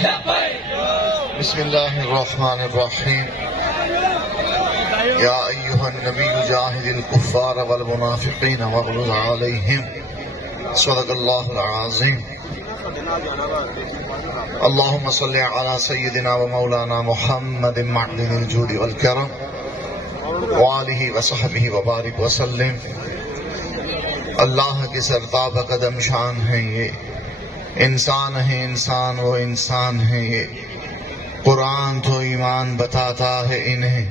بسم اللہ الرحمن الرحیم یا ایہا النبی جاہد الکفار والمنافقین واغلظ علیہم صدق اللہ العظیم اللہم صلی علی سیدنا و مولانا محمد معدن الجود والکرم وآلہ وصحبہ وبارک وسلم۔ اللہ کے سرتاب قدم شان ہیں یہ، انسان ہے انسان وہ انسان ہے یہ، قرآن تو ایمان بتاتا ہے انہیں،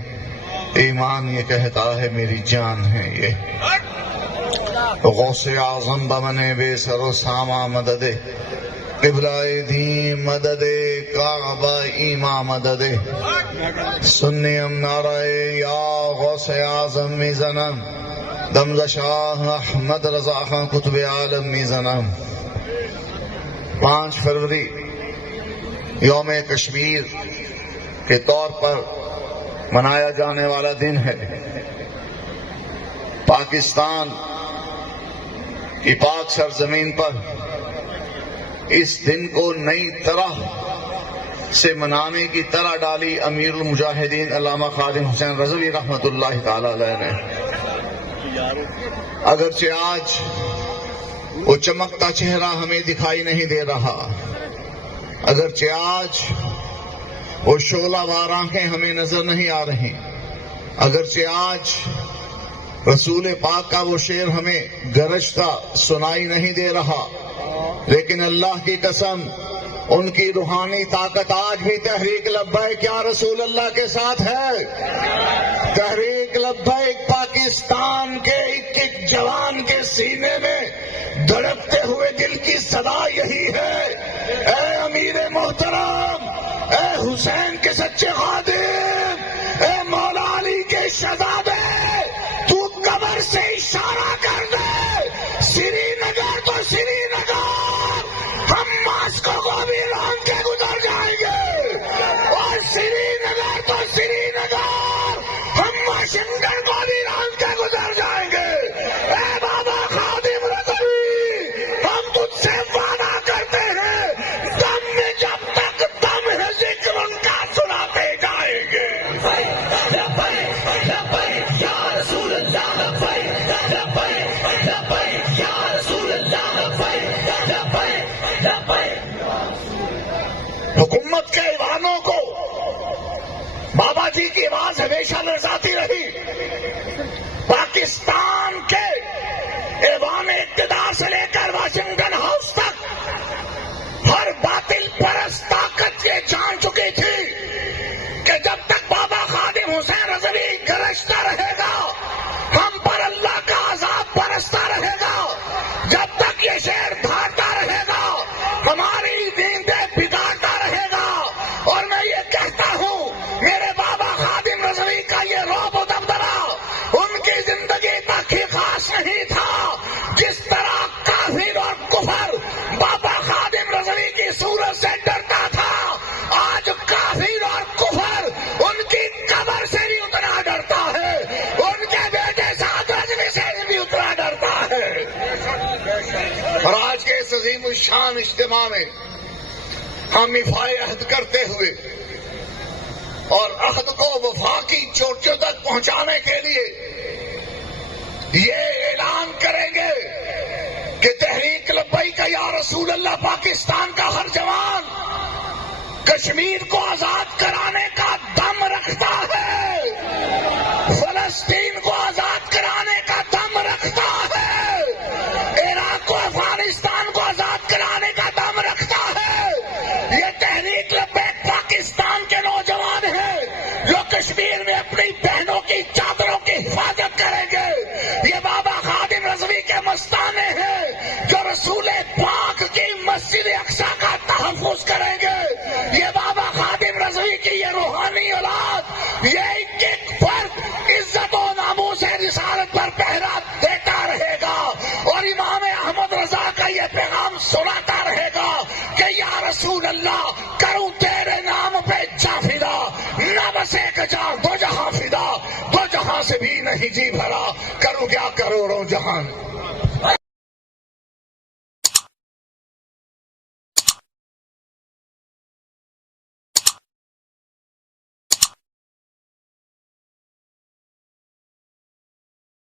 ایمان یہ کہتا ہے میری جان ہے یہ۔ غوث اعظم بمن بے سر و ساما مدد، قبلہ دین مدد، کعبہ ایمان مدد، سنیم نعرہ یا غوث اعظم میزنم، دمز شاہ احمد رضا خان قطب عالم میزنم۔ 5 فروری یوم کشمیر کے طور پر منایا جانے والا دن ہے۔ پاکستان کی پاک سرزمین پر اس دن کو نئی طرح سے منانے کی طرح ڈالی امیر المجاہدین علامہ خالد حسین رضوی رحمۃ اللہ تعالی علیہ نے۔ اگرچہ آج وہ چمکتا چہرہ ہمیں دکھائی نہیں دے رہا، اگرچہ آج وہ شعلہ وار آنکھیں ہمیں نظر نہیں آ رہی، اگرچہ آج رسول پاک کا وہ شعر ہمیں گرجتا سنائی نہیں دے رہا، لیکن اللہ کی قسم ان کی روحانی طاقت آج بھی تحریک لبیک یا رسول اللہ کے ساتھ ہے۔ تحریک لبیک پاکستان کے ایک ایک جوان کے سینے میں دھڑکتے ہوئے دل کی صدا یہی ہے۔ اے امیر محترم، اے حسین کے سچے خادم، اے مولا علی کے شہزادے، تو قبر سے اشارہ کر دے، سری نگر تو سری نگر، ہم ماسکو کو بھی ران کے گزر جائیں گے، اور سری نگر تو سری نگر، ہم واشنگٹن کو بھی ران کے گزر جائیں گے۔ اے بابا خادم رضوی، ہم تجھ سے وعدہ کرتے ہیں، دم میں جب تک دم ہے ذکر ان کا سناتے جائیں گے۔ حکومت کے ایوانوں کو بابا جی کی آواز ہمیشہ لرزاتی رہی۔ پاکستان کے ایوان اقتدار سے لے کر واشنگٹن ہاؤس تک ہر باطل پرست طاقت یہ جان چکی تھی کہ جب تک بابا خادم حسین رضوی گرجتا رہے گا، ہم پر اللہ کا عذاب برستا رہے گا، جب تک یہ شعر دھاڑتا رہے گا، ہماری نیندیں بگاڑتا رہے گا۔ اور میں یہ کہتا ہوں، میرے بابا خادم رضوی کا یہ رعب و دبدبہ ان کی زندگی تک ہی خاص نہیں تھا۔ جس طرح کافر اور کفر بابا خادم رضوی کی صورت سے ڈرتا تھا، آج کافر اور کفر ان کی قبر سے بھی اتنا ڈرتا ہے، ان کے بیٹے سعد رضوی سے بھی اتنا ڈرتا ہے۔ اور آج کے اس عظیم الشان اجتماع میں ہم وفائے عہد کرتے ہوئے اور عہد کو وفا کی چوٹیوں تک پہنچانے کے لیے یہ اعلان کریں گے کہ تحریک لبیک یا رسول اللہ پاکستان کا ہر جوان کشمیر کو آزاد کرانے کا دم رکھتا ہے، فلسطین کو آزاد کرانے کا دم رکھتا ہے، عراق کو افغانستان کو آزاد کرانے کا دم رکھتا ہے۔ یہ تحریک لبیک پاکستان کے نوجوان ہیں جو کشمیر میں اپنی بہنوں کی چادروں کی حفاظت کریں گے۔ یہ بابا خادم رضوی کے مستانے ہیں جو رسول پاک کی مسجد اقصی کا تحفظ کریں گے۔ یہ بابا خادم رضوی کی یہ روحانی اولاد، یہ ایک ایک فرد عزت و ناموس رسالت پر پہرا دیتا رہے گا، اور امام احمد رضا کا یہ پیغام سناتا رہے گا کہ یا رسول اللہ کروں تیرے نام پہ جاں فدا، نہ بس ایک جاں دو جہاں فدا، دو جہاں سے بھی نہیں جی بھرا، کروں کیا کروڑوں جہان۔